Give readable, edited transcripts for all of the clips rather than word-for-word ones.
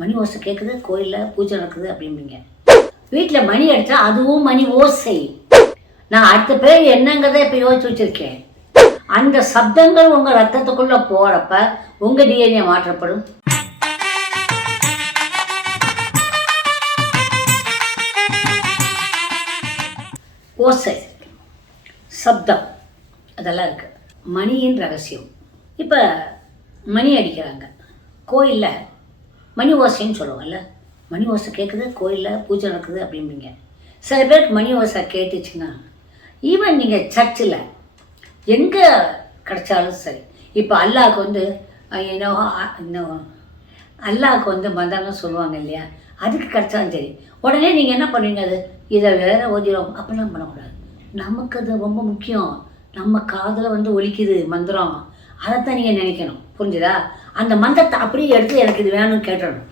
மணி ஓசை கேட்குது, கோயிலில் பூஜை நடக்குது அப்படிம்பீங்க. வீட்டில் மணி அடித்தா அதுவும் மணி ஓசை. நான் அடுத்த பேர் என்னங்கிறத இப்போ யோசிச்சு வச்சுருக்கேன். அந்த சப்தங்கள் உங்கள் ரத்தத்துக்குள்ளே போகிறப்ப உங்கள் டிஎன்ஏ மாற்றப்படும். ஓசை, சப்தம், அதெல்லாம் இருக்குது. மணியின் ரகசியம். இப்போ மணி அடிக்கிறாங்க கோயிலில், மணி ஓசைன்னு சொல்லுவாங்கல்ல. மணி ஓசை கேட்குது, கோயிலில் பூஜை நடக்குது அப்படிம்பீங்க. சில பேருக்கு மணி ஓசை கேட்டுச்சுன்னா, ஈவன் நீங்கள் சர்ச்சில் எங்கே கிடச்சாலும் சரி, இப்போ அல்லாவுக்கு அல்லாவுக்கு மந்திரம்னு சொல்லுவாங்க இல்லையா, அதுக்கு கிடச்சாலும் சரி, உடனே நீங்கள் என்ன பண்ணுவீங்க, அது இதை வேற ஓதிடும் அப்படிலாம் பண்ணக்கூடாது. நமக்கு அது ரொம்ப முக்கியம். நம்ம காதில் ஒலிக்குது மந்திரம், அதைத்தான் நீங்கள் நினைக்கணும். புரிஞ்சுதா? அந்த மந்திரத்தை அப்படியே எடுத்து எனக்கு இது வேணும்னு கேட்டுடணும்.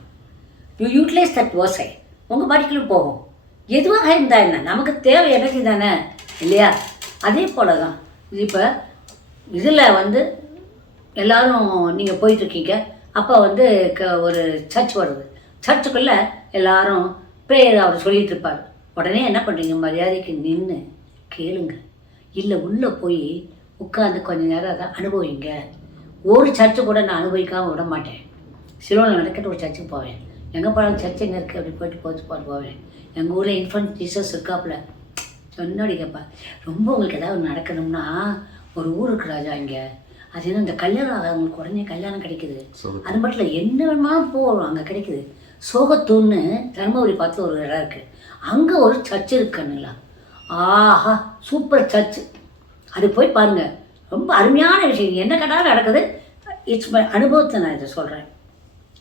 யூ யூட்டிலைஸ் தட் ஓசை, உங்கள் பாட்டிக்குள்ளே போகும். எதுவாக இருந்தால் என்ன, நமக்கு தேவை எனர்ஜி தானே இல்லையா? அதே போல் தான் இப்போ இதில் எல்லோரும் நீங்கள் போயிட்டுருக்கீங்க. அப்போ ஒரு சர்ச் வருது. சர்ச்சுக்குள்ளே எல்லாரும் ப்ரேயர் அவர் சொல்லிகிட்டு இருப்பார். உடனே என்ன பண்ணுறீங்க, மரியாதைக்கு நின்று கேளுங்க, இல்லை உள்ளே போய் உட்காந்து கொஞ்சம் நேரம் அதை அனுபவிங்க. ஒரு சர்ச்சு கூட நான் அனுபவிக்காமல் விட மாட்டேன். சிலோனில் நடக்கிற ஒரு சர்ச்சுக்கு போவேன். எங்கே போனாலும் சர்ச் எங்கே இருக்குது அப்படி போயிட்டு போவேன். எங்கள் ஊரில் இன்ஃபன்ட் ஜீசஸ் இருக்காப்புல. சொன்னோடி கேட்பா, ரொம்ப உங்களுக்கு ஏதாவது நடக்கணும்னா ஒரு ஊர் இருக்கு ராஜா இங்கே, அது என்ன இந்த கல்யாணம் அவங்களுக்கு உடனே கல்யாணம் கிடைக்குது. அது மட்டும் இல்லை, என்ன வேணுமாலும் போகிறோம், அங்கே கிடைக்குது. சோகத்தூன்னு தருமபுரி பார்த்து ஒரு இடம் இருக்குது. அங்கே ஒரு சர்ச் இருக்குன்னுங்களா, ஆஹா சூப்பர் சர்ச்சு. அது போய் பாருங்கள், ரொம்ப அருமையான விஷயம். என்ன கேட்டாலும் நடக்குது. இட்ஸ் மை அனுபவத்தை நான் இதை சொல்கிறேன்,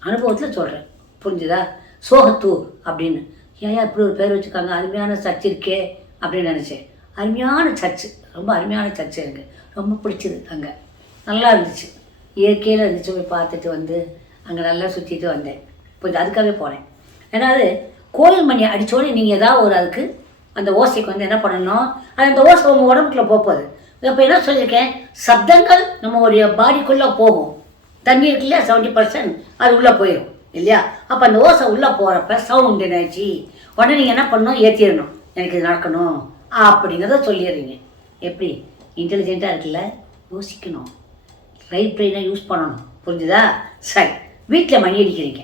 அனுபவத்தில் சொல்கிறேன். புரிஞ்சுதா? சோகத்தூர் அப்படின்னு ஏன் இப்படி ஒரு பேர் வச்சுருக்காங்க, அருமையான சர்ச் இருக்கே அப்படின்னு நினச்சேன். அருமையான சர்ச்சு, ரொம்ப அருமையான சர்ச்சு, எனக்கு ரொம்ப பிடிச்சிது. அங்கே நல்லா இருந்துச்சு, இயற்கையில் இருந்துச்சு. போய் பார்த்துட்டு அங்கே நல்லா சுற்றிட்டு வந்தேன். கொஞ்சம் அதுக்காகவே போனேன். ஏன்னா அது கோயில் மணி அடித்தோடனே நீங்கள் ஏதாவது ஒரு அதுக்கு அந்த ஓசைக்கு என்ன பண்ணணும், அது அந்த ஓசை உங்கள் உடம்புக்குள்ளே போகுது. இப்போ என்ன சொல்லியிருக்கேன், சப்தங்கள் நம்மளுடைய பாடிக்குள்ளே போகும். தண்ணி இருக்கு இல்லையா, 70% அது உள்ளே போயிடும் இல்லையா. அப்போ அந்த ஓசை உள்ளே போகிறப்ப சவுண்ட் என்னாச்சு, உடனே நீங்கள் என்ன பண்ணணும், ஏற்றிடணும், எனக்கு இது நடக்கணும் அப்படிங்கிறத சொல்லிடுறீங்க. எப்படி இன்டெலிஜென்ட்டாக இருக்குல்ல, யோசிக்கணும், ரைட் பிரெயினை யூஸ் பண்ணணும். புரிஞ்சுதா? சரி, வீட்டில் மணி அடிக்கிறீங்க.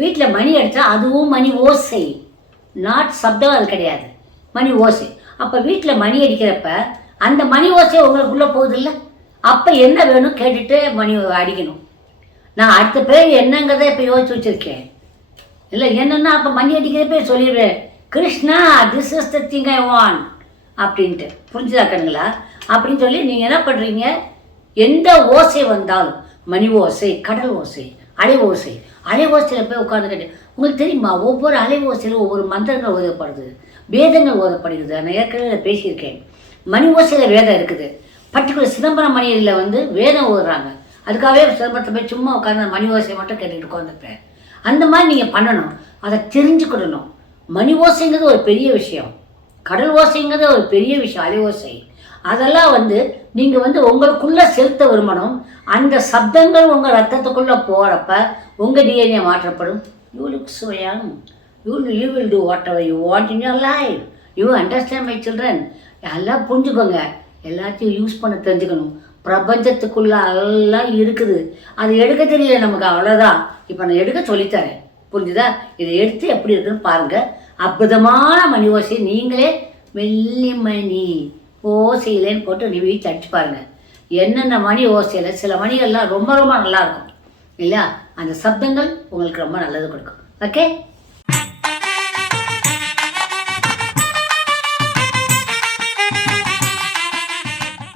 வீட்டில் மணி அடித்தா அதுவும் மணி ஓசை, நாட் சப்தம், அது கிடையாது, மணி ஓசை. அப்போ வீட்டில் மணி அடிக்கிறப்ப அந்த மணி ஓசை உங்களுக்குள்ளே போகுது இல்லை. அப்போ என்ன வேணும் கேட்டுட்டு மணி அடிக்கணும். நான் அடுத்த பேர் என்னங்கிறத இப்போ யோசிச்சு வச்சுருக்கேன். இல்லை என்னென்னா அப்போ மணி அடிக்கிறப்பே சொல்லிடுவேன், Krishna this is the thing I want அப்படின்ட்டு. புரிஞ்சுதாக்கணுங்களா? அப்படின்னு சொல்லி நீங்கள் என்ன பண்ணுறீங்க, எந்த ஓசை வந்தாலும், மணி ஓசை, கடல் ஓசை, அலை ஓசை, அலை ஓசையில் போய் உட்காந்துக்கிட்டு, உங்களுக்கு தெரியுமா, ஒவ்வொரு அலை ஓசையிலும் ஒவ்வொரு மந்திரங்கள் ஓதப்படுது, வேதங்கள் ஓதப்படுகிறது. நான் ஏற்கனவே பேசியிருக்கேன். மணி ஓசையில் வேதம் இருக்குது. பர்டிகுலர் சிதம்பரம் மணியில் வேதம் ஓதுறாங்க. அதுக்காகவே சிதம்பரத்தை போய் சும்மா உட்காந்து மணி ஓசையை மட்டும் கேட்டுட்டு உட்காந்துருப்பேன். அந்த மாதிரி நீங்கள் பண்ணணும், அதை தெரிஞ்சுக்கிடணும். மணி ஓசைங்கிறது ஒரு பெரிய விஷயம், கடல் ஓசைங்கிறது ஒரு பெரிய விஷயம், அலை ஓசை. அதெல்லாம் நீங்கள் உங்களுக்குள்ளே செலுத்த விரும்பணும். அந்த சப்தங்கள் உங்கள் ரத்தத்துக்குள்ளே போகிறப்ப உங்கள் டிஎன்ஏ மாற்றப்படும். You look so young. You will do whatever you want in your life. You understand my children? எல்லாம் புரிஞ்சுக்கோங்க, எல்லாத்தையும் யூஸ் பண்ண தெரிஞ்சுக்கணும். பிரபஞ்சத்துக்குள்ளே எல்லாம் இருக்குது, அது எடுக்க தெரியல நமக்கு, அவ்வளோதான். இப்போ நான் எடுக்க சொல்லித்தரேன், புரிஞ்சுதா? இதை எடுத்து எப்படி இருக்குன்னு பாருங்கள். அற்புதமான மணி ஓசை, நீங்களே வெள்ளி மணி ஓசையிலேன்னு போட்டு நீ வீட்டில் அடிச்சு பாருங்கள். என்னென்ன மணி ஓசையில் சில மணிகள்லாம் ரொம்ப ரொம்ப நல்லாயிருக்கும் இல்லையா. அந்த சப்தங்கள் உங்களுக்கு ரொம்ப நல்லது கொடுக்கும். ஓகே.